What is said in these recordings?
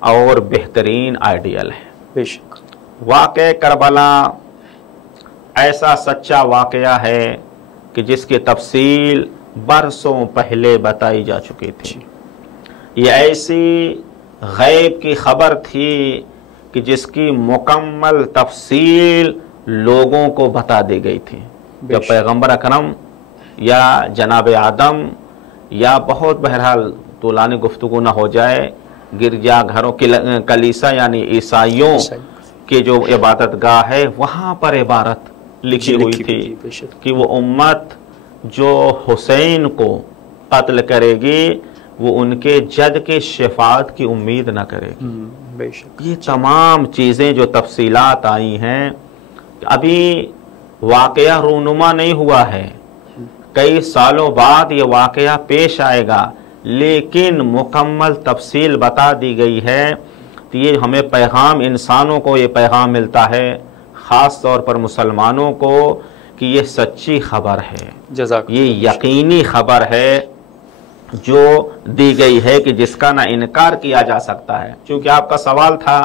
اور بہترین آئیڈیل ہے۔ بے شک واقعہ کربلا ایسا سچا واقعہ ہے کہ جس کی تفصیل برسوں پہلے بتائی جا چکی تھی۔ یہ ایسی غیب کی خبر تھی کہ جس کی مکمل تفصیل لوگوں کو بتا دی گئی تھی۔ جب پیغمبر اکرم یا جناب آدم یا بہت بہرحال طولانی گفتگو نہ ہو جائے، گرجا گھروں کلیسا یعنی عیسائیوں کی جو عبادت گاہ ہے وہاں پر عبارت لکھی ہوئی تھی کہ وہ امت جو حسین کو قتل کرے گی وہ ان کے جد کے شفاعت کی امید نہ کرے گی۔ بے شک یہ تمام چیزیں جو تفصیلات آئی ہیں ابھی واقعہ رونما نہیں ہوا ہے، کئی سالوں بعد یہ واقعہ پیش آئے گا، لیکن مکمل تفصیل بتا دی گئی ہے۔ تو یہ ہمیں پیغام، انسانوں کو یہ پیغام ملتا ہے، خاص طور پر مسلمانوں کو، کہ یہ سچی خبر ہے، یہ یقینی خبر ہے جو دی گئی ہے کہ جس کا نہ انکار کیا جا سکتا ہے۔ چونکہ آپ کا سوال تھا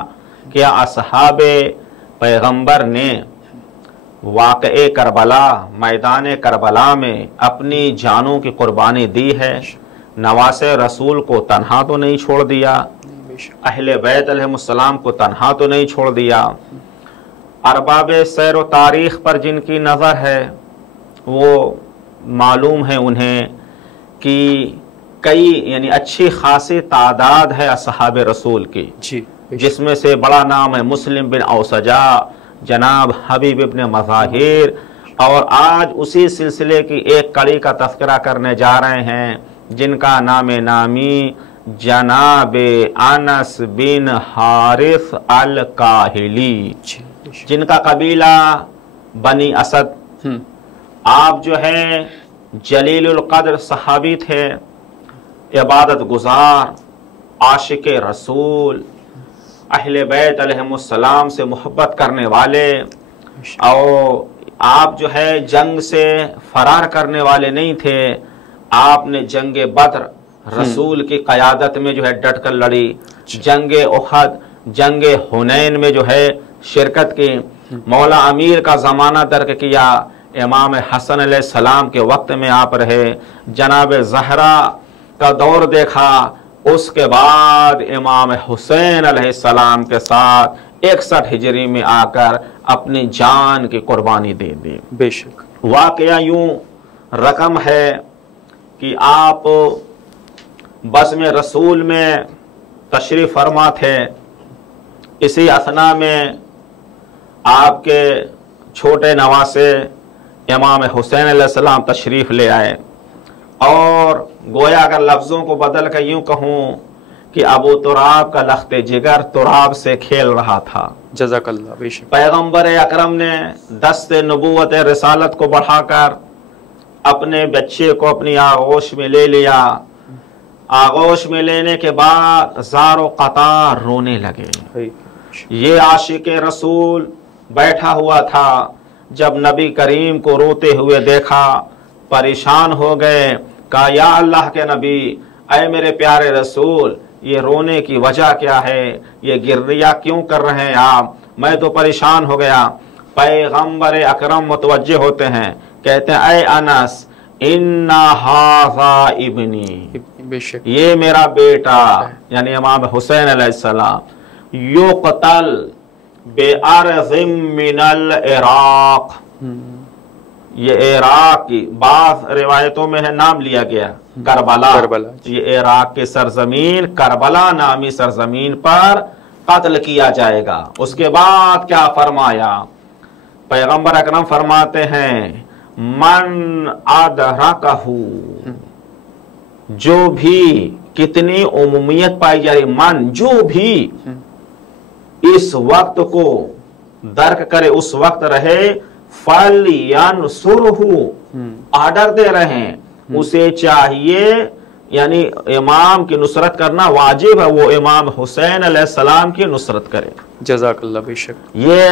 کہ اصحاب پیغمبر نے واقعہ کربلا، میدان کربلا میں اپنی جانوں کی قربانی دی ہے، نواسے رسول کو تنہا تو نہیں چھوڑ دیا، اہل بیت علیہ السلام کو تنہا تو نہیں چھوڑ دیا۔ ارباب سیر و تاریخ پر جن کی نظر ہے وہ معلوم ہے انہیں کہ کئی یعنی اچھی خاصی تعداد ہے اصحاب رسول کی، جس میں سے بڑا نام ہے مسلم بن اوسجا، جناب حبیب ابن مظاہر، اور آج اسی سلسلے کی ایک کڑی کا تذکرہ کرنے جا رہے ہیں جن کا نام نامی جناب انس بن حارث الکاہلی، جن کا قبیلہ بنی اسد۔ آپ جو ہے جلیل القدر صحابی تھے، عبادت گزار، عاشق رسول، اہل بیت علیہ السلام سے محبت کرنے والے، اور آپ جو ہے جنگ سے فرار کرنے والے نہیں تھے۔ آپ نے جنگ بدر رسول کی قیادت میں جو ہے ڈٹ کر لڑی، جنگ احد، جنگ حنین میں جو ہے شرکت کی، مولا امیر کا زمانہ درک کیا، امام حسن علیہ السلام کے وقت میں آپ رہے، جناب زہرا کا دور دیکھا، اس کے بعد امام حسین علیہ السلام کے ساتھ 61 ہجری میں آ کر اپنی جان کی قربانی دے دی۔ بے شک واقعہ یوں رقم ہے کہ آپ بس میں رسول میں تشریف فرما تھے، اسی اثنا میں آپ کے چھوٹے نواسے امام حسین علیہ السلام تشریف لے آئے، اور گویا اگر لفظوں کو بدل کر یوں کہوں کہ ابو تراب کا لخت جگر تراب سے کھیل رہا تھا۔ جزاک اللہ۔ بے شک پیغمبر اکرم نے دست نبوت رسالت کو بڑھا کر اپنے بچے کو اپنی آغوش میں لے لیا، آغوش میں لینے کے بعد زار و قطار رونے لگے۔ یہ عاشق رسول بیٹھا ہوا تھا، جب نبی کریم کو روتے ہوئے دیکھا پریشان ہو گئے، کہا یا اللہ کے نبی، اے میرے پیارے رسول، یہ رونے کی وجہ کیا ہے، یہ گریہ کیوں کر رہے ہیں آپ، میں تو پریشان ہو گیا۔ پیغمبر اکرم متوجہ ہوتے ہیں، کہتے ہیں اے انس انا ھذا ابنی، بے شک یہ میرا بیٹا یعنی امام حسین علیہ السلام، یقتل بأرض من العراق، یہ عراق کی بعض روایتوں میں ہے نام لیا گیا کربلا، یہ عراق کی سرزمین کربلا نامی سرزمین پر قتل کیا جائے گا۔ اس کے بعد کیا فرمایا؟ پیغمبر اکرم فرماتے ہیں من ادرکہ، جو بھی، کتنی عمومیت پائی جا رہی، من جو بھی اس وقت کو درک کرے، اس وقت رہے، فَلْيَنْصُرْهُ، آرڈر دے رہے ہیں اسے چاہیے، یعنی امام کی نصرت کرنا واجب ہے، وہ امام حسین علیہ السلام کی نصرت کرے۔ جزاک اللہ۔ بے شک یہ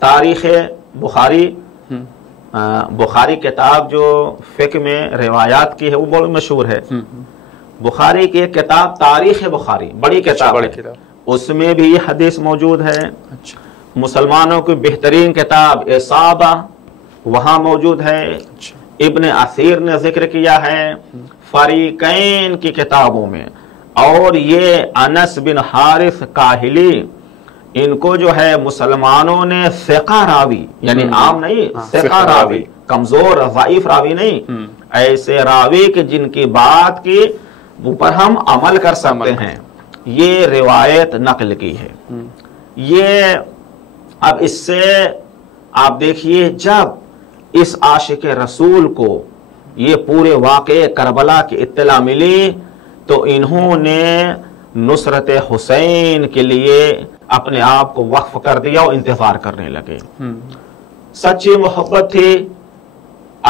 تاریخ بخاری، بخاری کتاب جو فقہ میں روایات کی ہے وہ بہت مشہور ہے۔ بخاری کی ایک کتاب تاریخ بخاری، بڑی کتاب ہے، اس میں بھی یہ حدیث موجود ہے. اچھا مسلمانوں کی بہترین کتاب اصابہ وہاں موجود ہے. اچھا ابن اثیر نے ذکر کیا ہے فریقین کی کتابوں میں. اور یہ انس بن حارث کاہلی ان کو جو ہے مسلمانوں نے ثقہ راوی یعنی عام نہیں ثقہ راوی کمزور ضعیف راوی نہیں ایسے راوی کہ جن کی بات کی اوپر ہم عمل کر سکتے ہیں یہ روایت نقل کی ہے. یہ اب اس سے آپ دیکھیے جب اس عاشق رسول کو یہ پورے واقعے کربلا کی اطلاع ملی تو انہوں نے نصرت حسین کے لیے اپنے آپ کو وقف کر دیا اور انتظار کرنے لگے. سچی محبت تھی.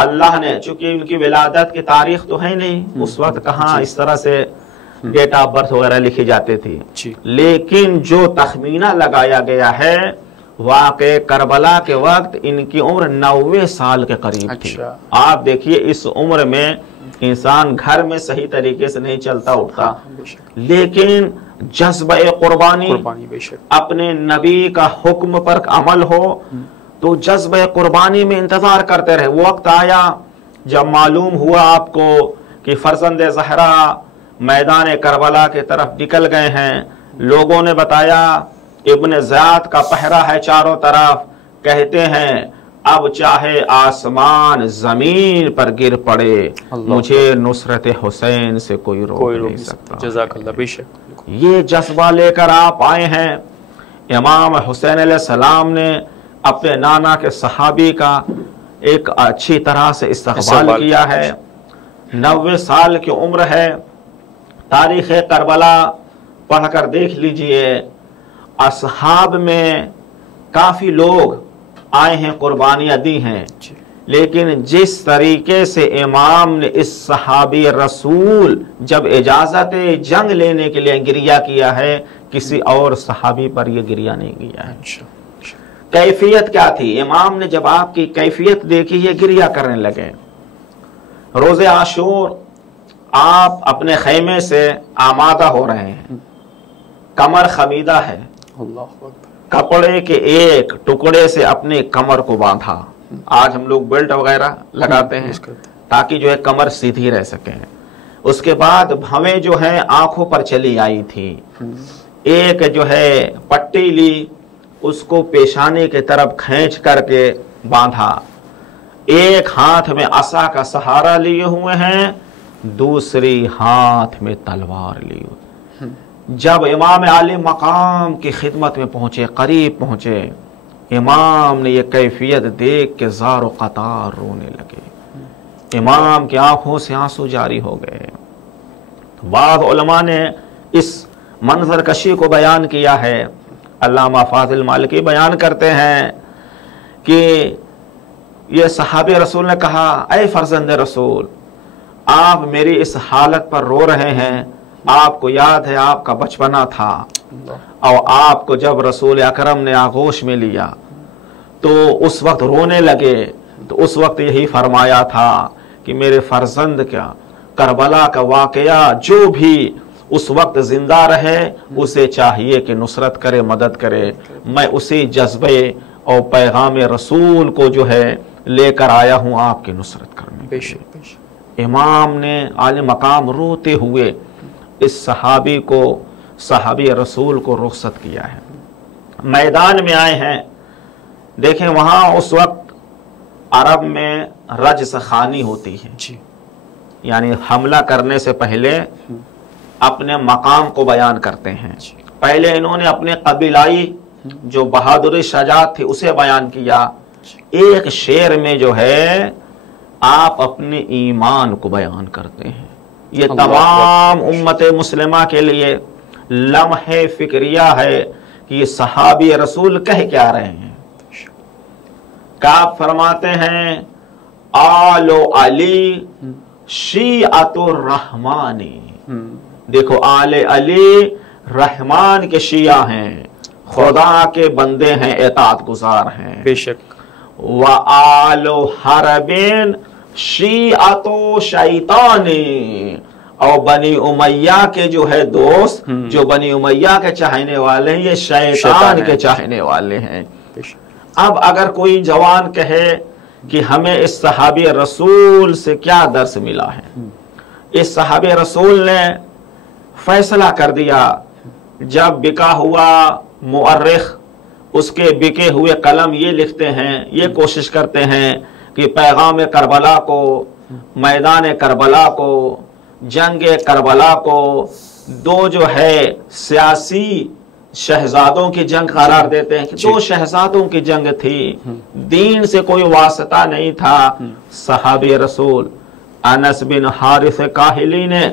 اللہ نے چونکہ ان کی ولادت کی تاریخ تو ہے نہیں اس وقت کہاں اس طرح سے ڈیٹ آف برتھ وغیرہ لکھی جاتی تھی لیکن جو تخمینہ لگایا گیا ہے واقع کربلا کے وقت ان کی عمر 90 سال کے قریب تھی. آپ دیکھیے اس عمر میں انسان گھر میں صحیح طریقے سے نہیں چلتا اٹھتا لیکن جذبہ قربانی اپنے نبی کا حکم پر عمل ہو تو جذبہ قربانی میں انتظار کرتے رہے. وقت آیا جب معلوم ہوا آپ کو کہ فرزند زہرا میدان کربلا کی طرف نکل گئے ہیں. لوگوں نے بتایا ابن زیاد کا پہرا ہے چاروں طرف. کہتے ہیں اب چاہے آسمان زمین پر گر پڑے مجھے نصرت حسین سے کوئی روک نہیں سکتا. جزاک اللہ. بے شک یہ جذبہ لے کر آپ آئے ہیں. امام حسین علیہ السلام نے اپنے نانا کے صحابی کا ایک اچھی طرح سے استقبال کیا ہے. 90 سال کی عمر ہے. تاریخ کربلا پڑھ کر دیکھ لیجئے. اصحاب میں کافی لوگ آئے ہیں قربانیاں دی ہیں لیکن جس طریقے سے امام نے اس صحابی رسول جب اجازت جنگ لینے کے لیے گریہ کیا ہے کسی اور صحابی پر یہ گریہ نہیں کیا ہے. کیفیت کیا تھی؟ امام نے جب آپ کی کیفیت دیکھی یہ گریہ کرنے لگے. روز عاشور آپ اپنے خیمے سے آمادہ ہو رہے ہیں. کمر خمیدہ ہے. کپڑے کے ایک ٹکڑے سے اپنے کمر کو باندھا. آج ہم لوگ بیلٹ وغیرہ لگاتے ہیں تاکہ جو ہے کمر سیدھی رہ سکے. اس کے بعد بھویں جو ہے آنکھوں پر چلی آئی تھی. ایک جو ہے پٹی لی اس کو پیشانی کی طرف کھینچ کر کے باندھا. ایک ہاتھ میں عصا کا سہارا لیے ہوئے ہیں دوسری ہاتھ میں تلوار لی ہوئی. جب امام عالی مقام کی خدمت میں پہنچے قریب پہنچے امام نے یہ کیفیت دیکھ کے زار و قطار رونے لگے. امام کی آنکھوں سے آنسو جاری ہو گئے. بعض علماء نے اس منظر کشی کو بیان کیا ہے. علامہ فاضل مالکی بیان کرتے ہیں کہ یہ صحابی رسول نے کہا اے فرزند رسول آپ میری اس حالت پر رو رہے ہیں. آپ کو یاد ہے آپ کا بچپنا تھا اور آپ کو جب رسول اکرم نے آغوش میں لیا تو اس وقت رونے لگے تو اس وقت یہی فرمایا تھا کہ میرے فرزند کا کربلا کا واقعہ جو بھی اس وقت زندہ رہے اسے چاہیے کہ نصرت کرے مدد کرے. میں اسی جذبے اور پیغام رسول کو جو ہے لے کر آیا ہوں آپ کی نصرت کرنے. امام نے عالی مقام روتے ہوئے اس صحابی کو صحابی رسول کو رخصت کیا ہے. میدان میں آئے ہیں. دیکھیں وہاں اس وقت عرب میں رجس خوانی ہوتی ہے یعنی حملہ کرنے سے پہلے اپنے مقام کو بیان کرتے ہیں. پہلے انہوں نے اپنے قبیلائی جو بہادری شجاعت تھی اسے بیان کیا. ایک شعر میں جو ہے آپ اپنے ایمان کو بیان کرتے ہیں. یہ تمام امت مسلمہ کے لیے لمحہ فکریہ ہے کہ یہ صحابی رسول کہہ کیا رہے ہیں. آپ فرماتے ہیں آل علی شیعت الرحمانی. دیکھو آل علی رحمان کے شیعہ ہیں خدا کے بندے ہیں اطاعت گزار ہیں. بے شک. وآل حربین شیعت و شیطانی اور بنی امیہ کے جو ہے دوست، جو بنی امیہ کے چاہنے والے ہیں، یہ شیطان کے چاہنے والے ہیں۔ اب اگر کوئی جوان کہے کہ ہمیں اس صحابی رسول سے کیا درس ملا ہے، اس صحابی رسول نے فیصلہ کر دیا، جب بکا ہوا مورخ اس کے بکے ہوئے قلم یہ لکھتے ہیں، یہ کوشش کرتے ہیں کہ پیغام کربلا کو، میدان کربلا کو، جنگ کربلا کو دو جو ہے سیاسی شہزادوں کی جنگ قرار دیتے ہیں کہ دو شہزادوں کی جنگ تھی، دین سے کوئی واسطہ نہیں تھا۔ صحابی رسول انس بن حارث کاہلی نے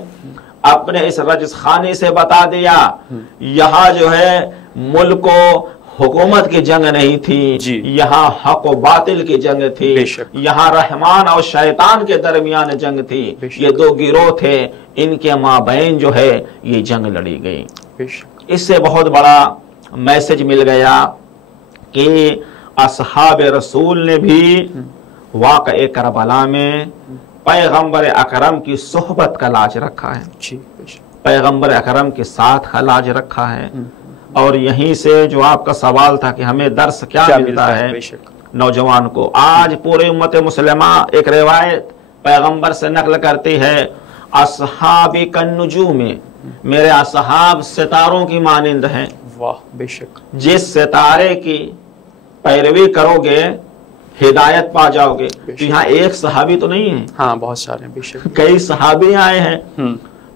اپنے اس رجس خانی سے بتا دیا، یہاں جو ہے ملک و حکومت کی جنگ نہیں تھی، یہاں حق و باطل کی جنگ تھی، یہاں رحمان اور شیطان کے درمیان جنگ تھی، یہ دو گروہ تھے، ان کے مابین جو ہے یہ جنگ لڑی گئی۔ اس سے بہت بڑا میسج مل گیا کہ اصحاب رسول نے بھی واقعہ کربلا میں پیغمبر اکرم کی صحبت کا لاج رکھا ہے، پیغمبر اکرم کے ساتھ کا لاج رکھا ہے۔ اور یہیں سے جو آپ کا سوال تھا کہ ہمیں درس کیا ملتا ہے نوجوان کو، آج پورے امت مسلمہ ایک روایت پیغمبر سے نقل کرتی ہے، اصحابی کالنجوم، میرے اصحاب ستاروں کی مانند ہیں۔ واہ، بے شک، جس ستارے کی پیروی کرو گے ہدایت پا جاؤ گے۔ یہاں ایک صحابی تو نہیں ہے، ہاں بہت سارے، بے شک کئی صحابی آئے ہیں،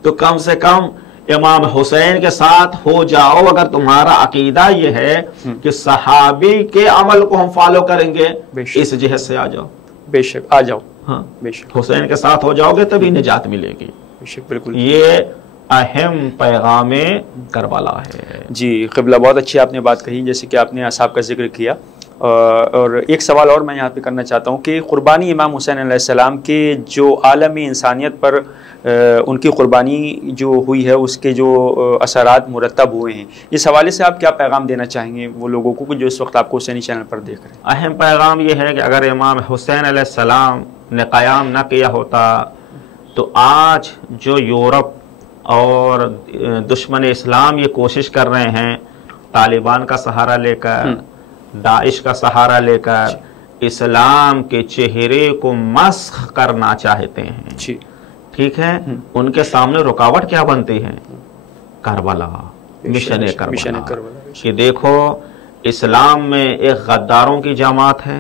تو کم سے کم امام حسین کے ساتھ ہو جاؤ اگر تمہارا عقیدہ یہ ہے کہ صحابی کے عمل کو ہم فالو کریں گے، اس جہت سے آ جاؤ، بے شک آ جاؤ، ہاں بے شک حسین کے ساتھ ہو جاؤ گے تبھی نجات ملے گی۔ بے شک، بالکل، یہ اہم پیغام کربلا ہے۔ جی قبلہ، بہت اچھی آپ نے بات کہی، جیسے کہ آپ نے اصحاب کا ذکر کیا، اور ایک سوال اور میں یہاں پہ کرنا چاہتا ہوں کہ قربانی امام حسین علیہ السلام کے جو عالم انسانیت پر ان کی قربانی جو ہوئی ہے، اس کے جو اثرات مرتب ہوئے ہیں، اس حوالے سے آپ کیا پیغام دینا چاہیں گے وہ لوگوں کو جو اس وقت آپ کو حسینی چینل پر دیکھ رہے ہیں؟ اہم پیغام یہ ہے کہ اگر امام حسین علیہ السلام نے قیام نہ کیا ہوتا تو آج جو یورپ اور دشمن اسلام یہ کوشش کر رہے ہیں، طالبان کا سہارا لے کر، داعش کا سہارا لے کر اسلام کے چہرے کو مسخ کرنا چاہتے ہیں، ٹھیک ہے، ان کے سامنے رکاوٹ کیا بنتی ہے؟ کربلا، مشن کربلا، کہ دیکھو اسلام میں ایک غداروں کی جماعت ہے،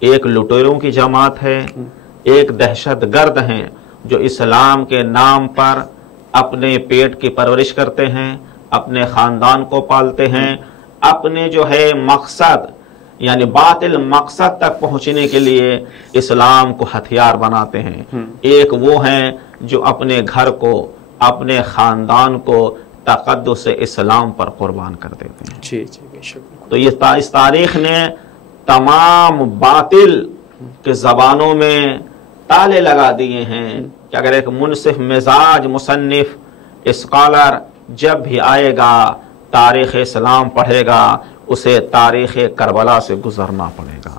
ایک لٹیروں کی جماعت ہے، ایک دہشت گرد ہیں جو اسلام کے نام پر اپنے پیٹ کی پرورش کرتے ہیں، اپنے خاندان کو پالتے ہیں، اپنے جو ہے مقصد یعنی باطل مقصد تک پہنچنے کے لیے اسلام کو ہتھیار بناتے ہیں۔ ایک وہ ہیں جو اپنے گھر کو، اپنے خاندان کو تقدس اسلام پر قربان کر دیتے ہیں۔ جی جی بے شک۔ تو یہ اس تاریخ نے تمام باطل کے زبانوں میں تالے لگا دیے ہیں کہ اگر ایک منصف مزاج مصنف اسکالر جب بھی آئے گا، تاریخ اسلام پڑھے گا، اسے تاریخ کربلا سے گزرنا پڑے گا۔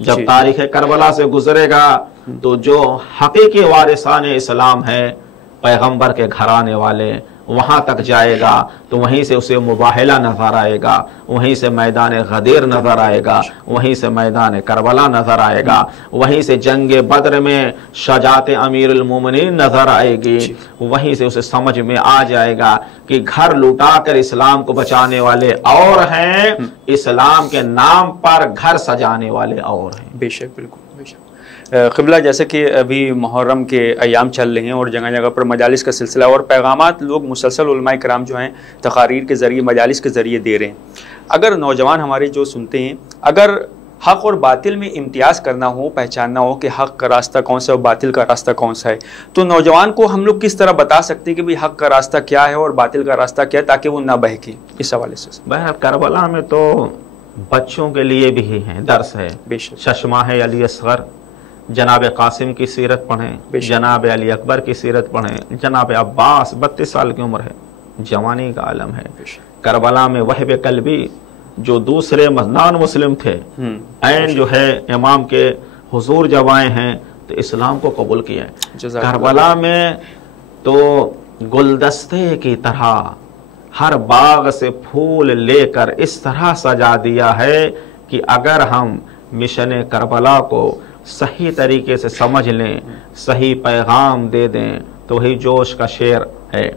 جب تاریخ کربلا سے گزرے گا تو جو حقیقی وارثان اسلام ہے، پیغمبر کے گھرانے والے، وہاں تک جائے گا تو وہیں سے اسے مباہلہ نظر آئے گا، وہیں سے میدان غدیر نظر آئے گا، وہیں سے میدان کربلا نظر آئے گا، وہیں سے جنگ بدر میں شجاعت امیر المومنین نظر آئے گی، وہیں سے اسے سمجھ میں آ جائے گا کہ گھر لوٹا کر اسلام کو بچانے والے اور ہیں، اسلام کے نام پر گھر سجانے والے اور ہیں۔ بے شک، بالکل بے شک۔ قبلہ، جیسے کہ ابھی محرم کے ایام چل رہے ہیں اور جگہ جگہ پر مجالس کا سلسلہ اور پیغامات لوگ مسلسل علماء کرام جو ہیں تقاریر کے ذریعے، مجالس کے ذریعے دے رہے ہیں، اگر نوجوان ہمارے جو سنتے ہیں، اگر حق اور باطل میں امتیاز کرنا ہو، پہچاننا ہو کہ حق کا راستہ کون سا ہے اور باطل کا راستہ کون سا ہے، تو نوجوان کو ہم لوگ کس طرح بتا سکتے ہیں کہ حق کا راستہ کیا ہے اور باطل کا راستہ کیا ہے تاکہ وہ نہ بہکے؟ اس حوالے سے بہر کربلا میں تو بچوں کے لیے بھی ہیں، درس ہے، ششماہ علی اصغر، جناب قاسم کی سیرت پڑھیں، جناب علی اکبر کی سیرت پڑھیں، جناب عباس 32 سال کی عمر ہے، جوانی کا عالم ہے۔ کربلا میں وہب قلبی جو دوسرے نان مسلم تھے، عین جو ہے امام کے حضور جب آئے ہیں تو اسلام کو قبول کیا ہے۔ کربلا میں تو گلدستے کی طرح ہر باغ سے پھول لے کر اس طرح سجا دیا ہے کہ اگر ہم مشن کربلا کو صحیح طریقے سے سمجھ لیں، صحیح پیغام دے دیں، تو وہی جوش کا شعر ہے،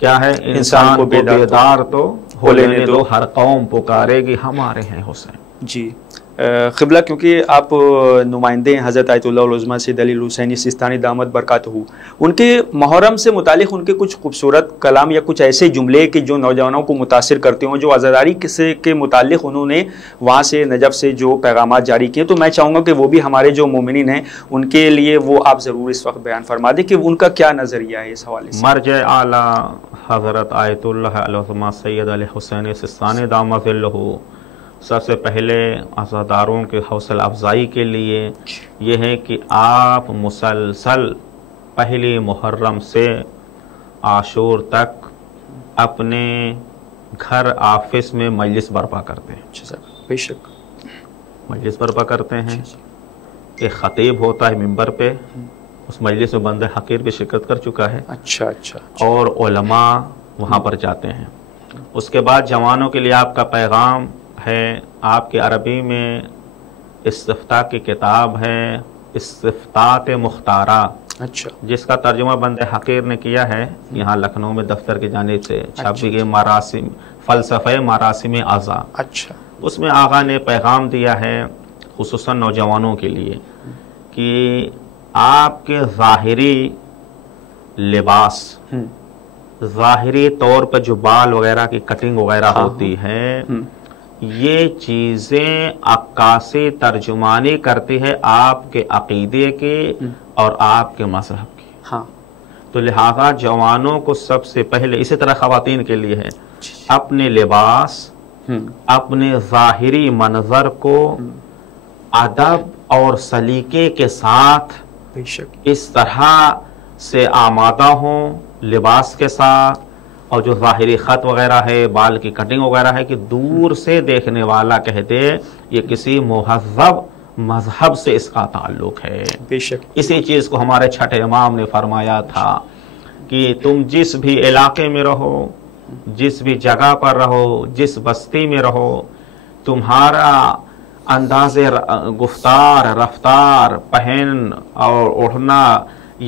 کیا ہے؟ انسان کو بیدار تو ہو لینے دو، ہر قوم پکارے گی ہمارے ہیں حسین۔ جی قبلہ، کیونکہ آپ نمائندے ہیں حضرت آیت اللہ العظمیٰ سید علی الحسینی سیستانی دامت برکاتہ، ان کے محرم سے متعلق ان کے کچھ خوبصورت کلام یا کچھ ایسے جملے کہ جو نوجوانوں کو متاثر کرتے ہوں، جو عزاداری کے متعلق انہوں نے وہاں سے نجف سے جو پیغامات جاری کیے، تو میں چاہوں گا کہ وہ بھی ہمارے جو مومنین ہیں ان کے لیے وہ آپ ضرور اس وقت بیان فرما دیں کہ ان کا کیا نظریہ ہے اس حوالے سے۔ مرجع اعلیٰ حضرت آیت اللہ العظمیٰ سید علی الحسینی سیستانی دامت برکاتہ سب سے پہلے عزاداروں کے حوصلہ افزائی کے لیے یہ ہے کہ آپ مسلسل پہلی محرم سے عاشور تک اپنے گھر آفس میں مجلس برپا کرتے ہیں۔ بے شک مجلس برپا کرتے ہیں، ایک خطیب ہوتا ہے ممبر پہ، اس مجلس میں بندہ حقیر بھی شرکت کر چکا ہے، اچھا، اور علماء وہاں پر جاتے ہیں۔ اس کے بعد جوانوں کے لیے آپ کا پیغام ہے، آپ کے عربی میں استفتاء کی کتاب ہے، استفتاء مختارہ، اچھا، جس کا ترجمہ بند حقیر نے کیا ہے، یہاں لکھنؤ میں دفتر کی جانب سے چھپی گئی مراسم فلسفہ مراسم اعضاء۔ اچھا، اس میں آقا نے پیغام دیا ہے خصوصاً نوجوانوں کے لیے کہ آپ کے ظاہری لباس، ظاہری طور پر جو بال وغیرہ کی کٹنگ وغیرہ ہوتی ہے، یہ چیزیں عکاسی ترجمانی کرتی ہے آپ کے عقیدے کی اور آپ کے مذہب کی۔ تو لہذا جوانوں کو سب سے پہلے، اسی طرح خواتین کے لیے ہے، اپنے لباس، اپنے ظاہری منظر کو ادب اور سلیقے کے ساتھ اس طرح سے آمادہ ہوں لباس کے ساتھ، اور جو ظاہری خط وغیرہ ہے، بال کی کٹنگ وغیرہ ہے، کہ دور سے دیکھنے والا کہہ دے یہ کسی مہذب مذہب سے اس کا تعلق ہے۔ بے شک اسی چیز کو ہمارے چھٹے امام نے فرمایا تھا کہ تم جس بھی علاقے میں رہو، جس بھی جگہ پر رہو، جس بستی میں رہو، تمہارا انداز گفتار، رفتار، پہن اور اڑھنا،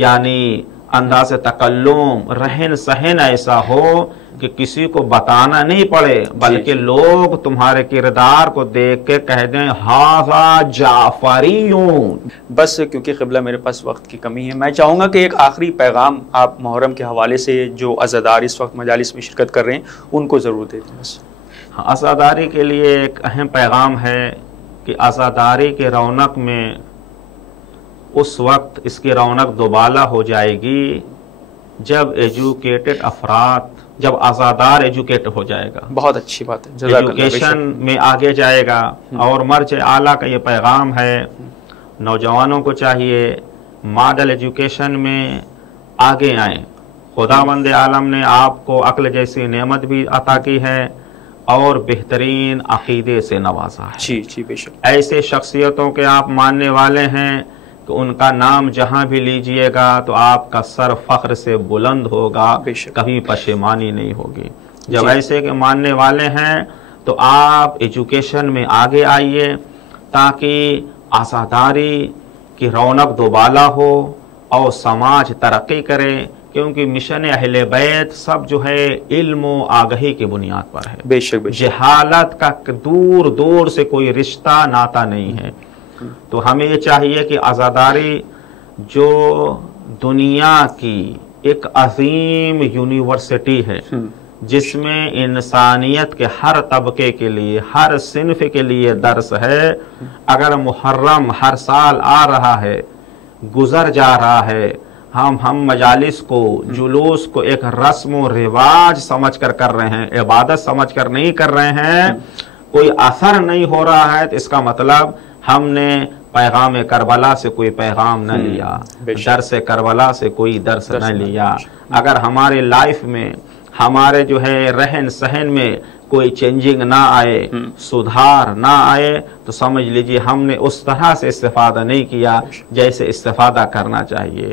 یعنی انداز تکلم، رہن سہن ایسا ہو کہ کسی کو بتانا نہیں پڑے، بلکہ لوگ تمہارے کردار کو دیکھ کے کہہ دیں ھذا جعفریون۔ بس کیونکہ قبلہ میرے پاس وقت کی کمی ہے، میں چاہوں گا کہ ایک آخری پیغام آپ محرم کے حوالے سے جو عزادار اس وقت مجالس میں شرکت کر رہے ہیں ان کو ضرور دے دیں۔ بس عزاداری کے لیے ایک اہم پیغام ہے کہ عزاداری کے رونق میں اس وقت اس کی رونق دوبالا ہو جائے گی جب ایجوکیٹڈ افراد، جب عزادار ایجوکیٹ ہو جائے گا، بہت اچھی بات ہے، جزاک اللہ۔ ایجوکیشن میں آگے جائے گا، اور مرجع اعلیٰ کا یہ پیغام ہے نوجوانوں کو چاہیے ماڈل ایجوکیشن میں آگے آئیں۔ خداوند عالم نے آپ کو عقل جیسی نعمت بھی عطا کی ہے اور بہترین عقیدے سے نوازا ہے۔ جی جی بے شک، ایسے شخصیتوں کے آپ ماننے والے ہیں کہ ان کا نام جہاں بھی لیجئے گا تو آپ کا سر فخر سے بلند ہوگا، کبھی پشیمانی نہیں ہوگی۔ جب ایسے کے ماننے والے ہیں تو آپ ایجوکیشن میں آگے آئیے تاکہ عزاداری کی رونق دوبالا ہو اور سماج ترقی کرے، کیونکہ مشن اہل بیت سب جو ہے علم و آگہی کی بنیاد پر ہے۔ بے شک بے شک، جہالت کا دور دور سے کوئی رشتہ ناتا نہیں ہے۔ تو ہمیں یہ چاہیے کہ عزاداری جو دنیا کی ایک عظیم یونیورسٹی ہے، جس میں انسانیت کے ہر طبقے کے لیے، ہر صنف کے لیے درس ہے، اگر محرم ہر سال آ رہا ہے، گزر جا رہا ہے، ہم مجالس کو، جلوس کو ایک رسم و رواج سمجھ کر رہے ہیں، عبادت سمجھ کر نہیں کر رہے ہیں، کوئی اثر نہیں ہو رہا ہے، تو اس کا مطلب ہم نے پیغام کربلا سے کوئی پیغام نہ لیا، درس کربلا سے کوئی درس نہ لیا۔ اگر ہمارے لائف میں، ہمارے جو ہے رہن سہن میں کوئی چینجنگ نہ آئے، سدھار نہ آئے، تو سمجھ لیجئے ہم نے اس طرح سے استفادہ نہیں کیا جیسے استفادہ کرنا چاہیے۔